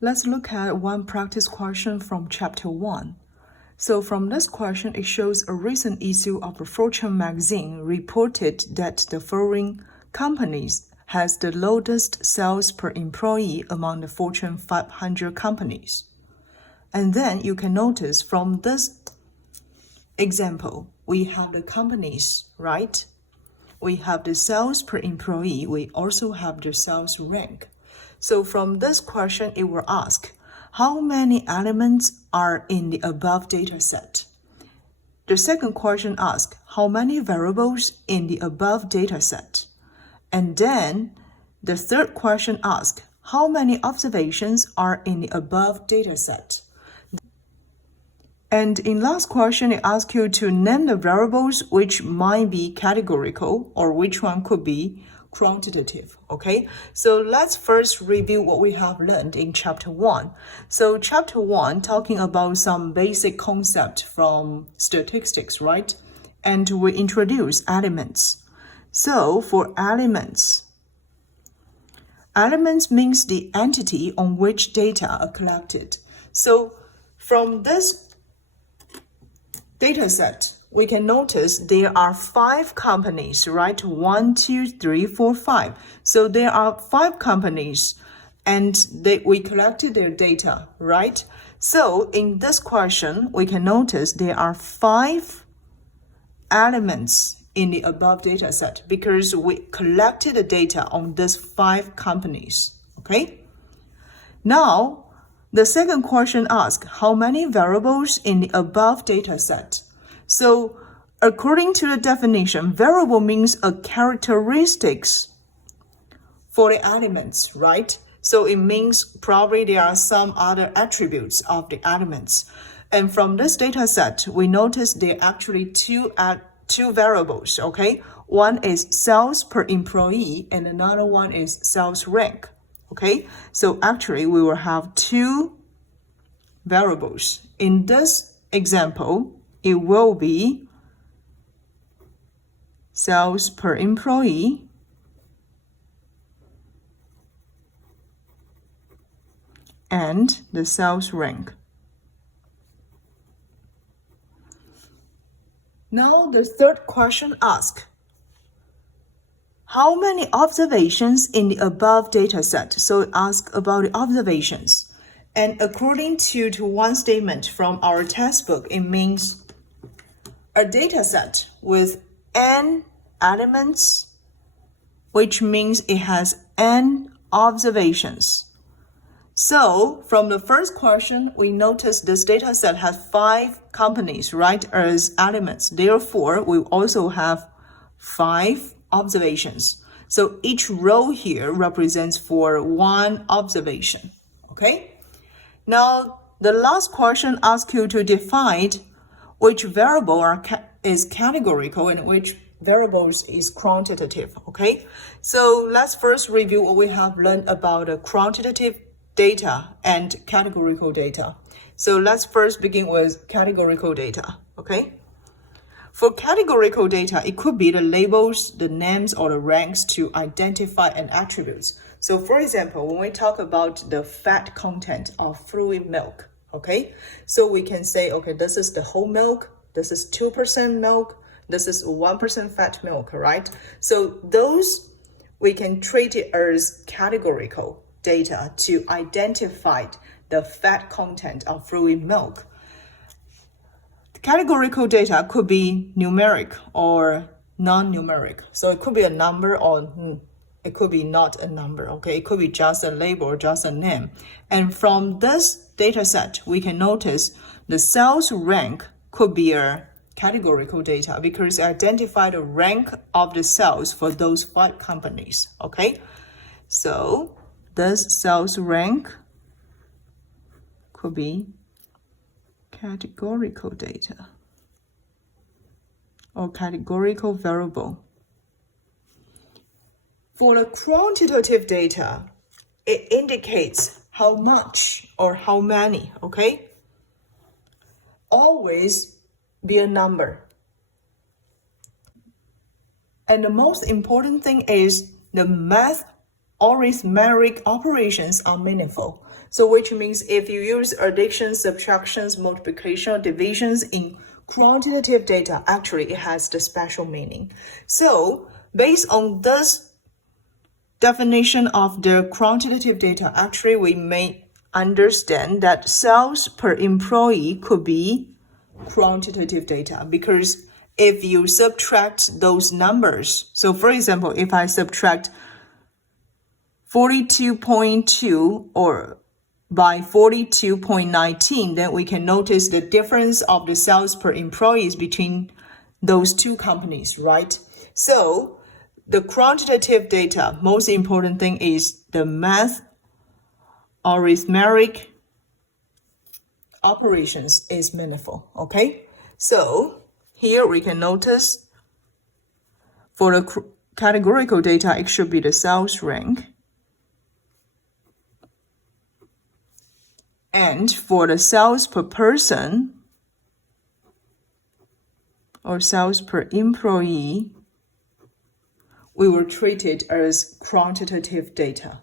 Let's look at one practice question from Chapter 1. So from this question, it shows a recent issue of a Fortune magazine reported that the following companies has the lowest sales per employee among the Fortune 500 companies. And then you can notice from this example, we have the companies, right? We have the sales per employee. We also have the sales rank. So from this question, it will ask, how many elements are in the above data set? The second question asks, how many variables in the above data set? And then the third question asks, how many observations are in the above data set? And in last question, it asks you to name the variables which might be categorical or which one could be quantitative, okay? So let's first review what we have learned in Chapter 1. So Chapter 1 talking about some basic concept from statistics, right? And we introduce elements. So for elements means the entity on which data are collected. So from this data set, we can notice there are 5 companies, right? 1, 2, 3, 4, 5. So there are 5 companies and we collected their data, right? So in this question, we can notice there are 5 elements in the above data set because we collected the data on these 5 companies, okay? Now, the second question asks, how many variables in the above data set? So, according to the definition, variable means a characteristics for the elements, right? So it means probably there are some other attributes of the elements. And from this data set, we notice there are actually two variables, okay? One is sales per employee and another one is sales rank. Okay, so actually we will have 2 variables. In this example, it will be sales per employee and the sales rank. Now the third question asks, how many observations in the above data set? So it asks about the observations. And according to one statement from our textbook, it means a data set with n elements, which means it has n observations. So from the first question, we notice this data set has 5 companies, right, as elements. Therefore, we also have 5 observations. So each row here represents for 1 observation, okay? Now, the last question asks you to define which variable is categorical and which variables is quantitative, okay? So let's first review what we have learned about the quantitative data and categorical data. So let's first begin with categorical data, okay? For categorical data, it could be the labels, the names, or the ranks to identify an attribute. So for example, when we talk about the fat content of fluid milk, okay? So we can say, okay, this is the whole milk, this is 2% milk, this is 1% fat milk, right? So those, we can treat it as categorical data to identify the fat content of fluid milk. Categorical data could be numeric or non-numeric. So it could be a number or it could be not a number, okay? It could be just a label or just a name. And from this data set, we can notice the sales rank could be a categorical data because it identifies the rank of the sales for those 5 companies, okay? So this sales rank could be categorical data or categorical variable. For the quantitative data, it indicates how much or how many, okay? Always be a number. And the most important thing is the math or arithmetic operations are meaningful. So which means if you use addition, subtractions, multiplication, or divisions in quantitative data, actually it has the special meaning. So based on this definition of the quantitative data, actually we may understand that sales per employee could be quantitative data, because if you subtract those numbers, so for example, if I subtract 42.2 or by 42.19, then we can notice the difference of the sales per employees between those two companies, right? So the quantitative data, most important thing is the math, arithmetic operations is meaningful, okay? So here we can notice for the categorical data, it should be the sales rank. And for the sales per person or sales per employee, we will treat it as quantitative data.